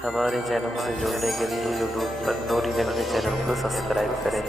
हमारे चैनल से जुड़ने के लिए यूट्यूब पर नूरी नगरी चैनल को सब्सक्राइब करें,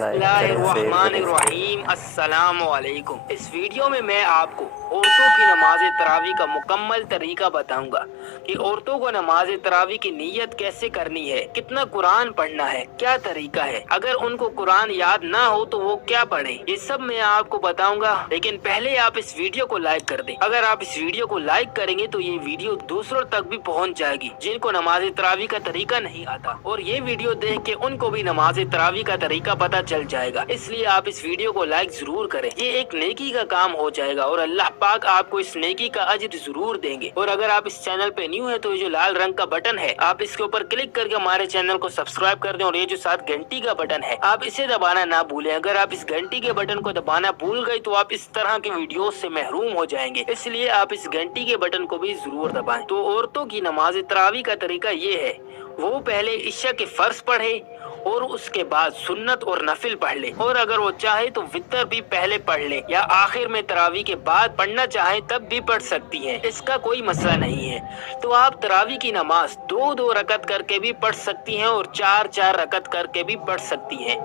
लाइक करें, शेयर करें। अस्सलामुअलैकुम। इस वीडियो में मैं आपको औरतों की नमाज तरावी का मुकम्मल तरीका बताऊंगा कि औरतों को नमाज तरावी की नीयत कैसे करनी है, कितना कुरान पढ़ना है, क्या तरीका है, अगर उनको कुरान याद ना हो तो वो क्या पढ़े, ये सब मैं आपको बताऊंगा। लेकिन पहले आप इस वीडियो को लाइक कर दें। अगर आप इस वीडियो को लाइक करेंगे तो ये वीडियो दूसरों तक भी पहुंच जाएगी जिनको नमाज तरावी का तरीका नहीं आता, और ये वीडियो देख के उनको भी नमाज तरावी का तरीका पता चल जाएगा। इसलिए आप इस वीडियो को लाइक जरूर करें। ये एक नेकी का काम हो जाएगा और अल्लाह पाक आपको इस नेकी का अजर जरूर देंगे। और अगर आप इस चैनल पे न्यू है तो ये जो लाल रंग का बटन है आप इसके ऊपर क्लिक करके हमारे चैनल को सब्सक्राइब कर दें, और ये जो साथ घंटी का बटन है आप इसे दबाना ना भूलें। अगर आप इस घंटी के बटन को दबाना भूल गए तो आप इस तरह के वीडियो से महरूम हो जाएंगे, इसलिए आप इस घंटी के बटन को भी जरूर दबाएं। तो औरतों की नमाज तरावी का तरीका ये है, वो पहले इशा के फर्ज पढ़े और उसके बाद सुन्नत और नफिल पढ़ ले, और अगर वो चाहे तो वितर भी पहले पढ़ ले या आखिर में तरावी के बाद पढ़ना चाहे तब भी पढ़ सकती हैं, इसका कोई मसला नहीं है। तो आप तरावी की नमाज 2-2 रकत करके भी पढ़ सकती हैं और 4-4 रकत करके भी पढ़ सकती हैं,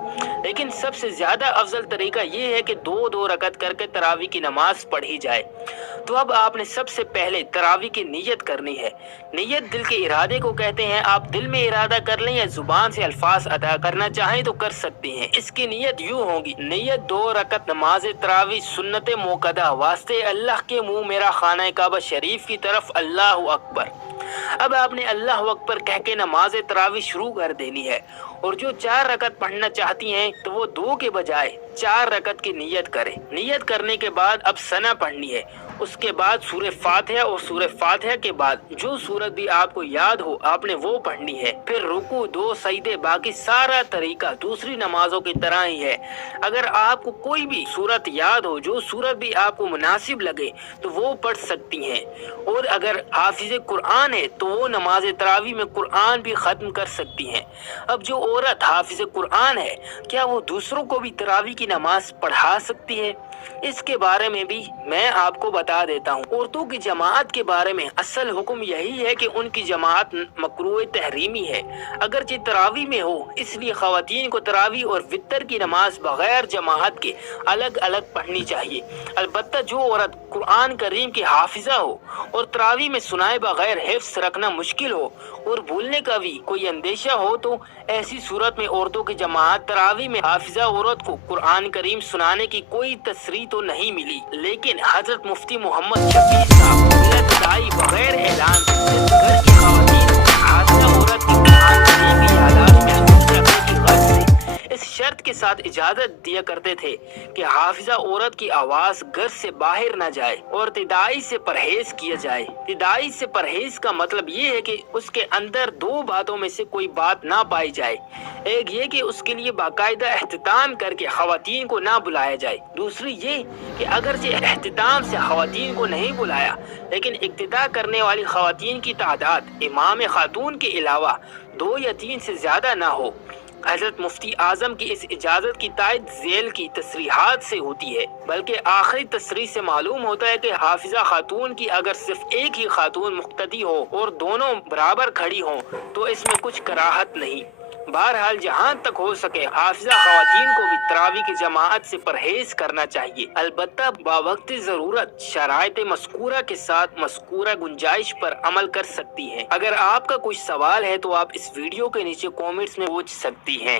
लेकिन सबसे ज्यादा अफजल तरीका ये है कि 2-2 रकत करके तरावी की नमाज पढ़ी जाए। तो अब आपने सबसे पहले तरावी की नीयत करनी है। नीयत दिल के इरादे को कहते हैं। आप दिल में इरादा कर लें या जुबान से अल्फाज अदा करना चाहें तो कर सकते हैं। इसकी नीयत यूँ होगी, नीयत 2 रकत नमाज तरावी सुन्नत मोकदा वास्ते अल्लाह के मुंह मेरा खाना काबा शरीफ की तरफ, अल्लाह अकबर। अब आपने अल्लाह अकबर कह के नमाज तरावी शुरू कर देनी है, और जो 4 रकत पढ़ना चाहती हैं तो वो 2 के बजाय 4 रकत की नीयत करें। नीयत करने के बाद अब सना पढ़नी है, उसके बाद सूरह फातिहा, और सूरह फातिहा के बाद जो सूरत भी आपको याद हो आपने वो पढ़नी है। फिर रुकू, 2 सजदे, बाकी सारा तरीका दूसरी नमाजों की तरह ही है। अगर आपको कोई भी सूरत याद हो, जो सूरत भी आपको मुनासिब लगे तो वो पढ़ सकती हैं, और अगर हाफिज कुरान है तो वो नमाज तरावी में कुरान भी ख़त्म कर सकती हैं। अब जो औरत हाफिज कुरान है, क्या वो दूसरों को भी तरावी की नमाज पढ़ा सकती है? इसके बारे में भी मैं आपको बता देता हूँ। औरतों की जमात के बारे में असल हुक्म यही है कि उनकी जमात मकरूह तहरीमी है, अगरचे तरावी में हो, इसलिए खवातीन को तरावी और वितर की नमाज बगैर जमात के अलग अलग पढ़नी चाहिए। अलबत्ता जो औरत कुरान करीम की हाफिजा हो और तरावी में सुनाए बगैर हिफ्स रखना मुश्किल हो और भूलने का भी कोई अंदेशा हो, तो ऐसी सूरत में औरतों की जमात तरावी में हाफिजा औरत को कुरान करीम सुनाने की कोई तस्रीह तो नहीं मिली। लेकिन हजरत मुफ्ती मोहम्मद शफी साहब बगैर ऐलान घर की खवातीन को हाफिजा औरत की कुरान करीम की यादाश्त महफूज रखने की गर्ज से इस शर्त के साथ इजाजत दिया करते थे कि हाफिजा औरत की आवाज घर से बाहर न जाए और तिदाई से परहेज किया जाए। तिदाई से परहेज का मतलब ये है कि उसके अंदर 2 बातों में से कोई बात ना पाई जाए। एक ये कि उसके लिए बाकायदा एहतिताम करके खवातीन को ना बुलाया जाए। दूसरी ये कि अगर से एहतिताम से खवातीन को नहीं बुलाया, लेकिन इक्तिदा करने वाली खवातीन की तादाद इमाम खातून के अलावा 2 या 3 से ज्यादा ना हो। हजरत मुफ्ती आजम की इस इजाजत की तायद झेल की तस्रीहात से होती है, बल्कि आखिरी तस्रीह से मालूम होता है कि हाफिजा खातून की अगर सिर्फ एक ही खातून मुक्तदी हो और दोनों बराबर खड़ी हों तो इसमें कुछ कराहत नहीं। बहरहाल जहाँ तक हो सके हाफिजा खवातीन को भी तरावी की जमात से परहेज करना चाहिए, अलबत्ता बावक्त जरूरत शराइत मस्कूरा के साथ मस्कूरा गुंजाइश पर अमल कर सकती है। अगर आपका कुछ सवाल है तो आप इस वीडियो के नीचे कमेंट्स में पूछ सकती हैं।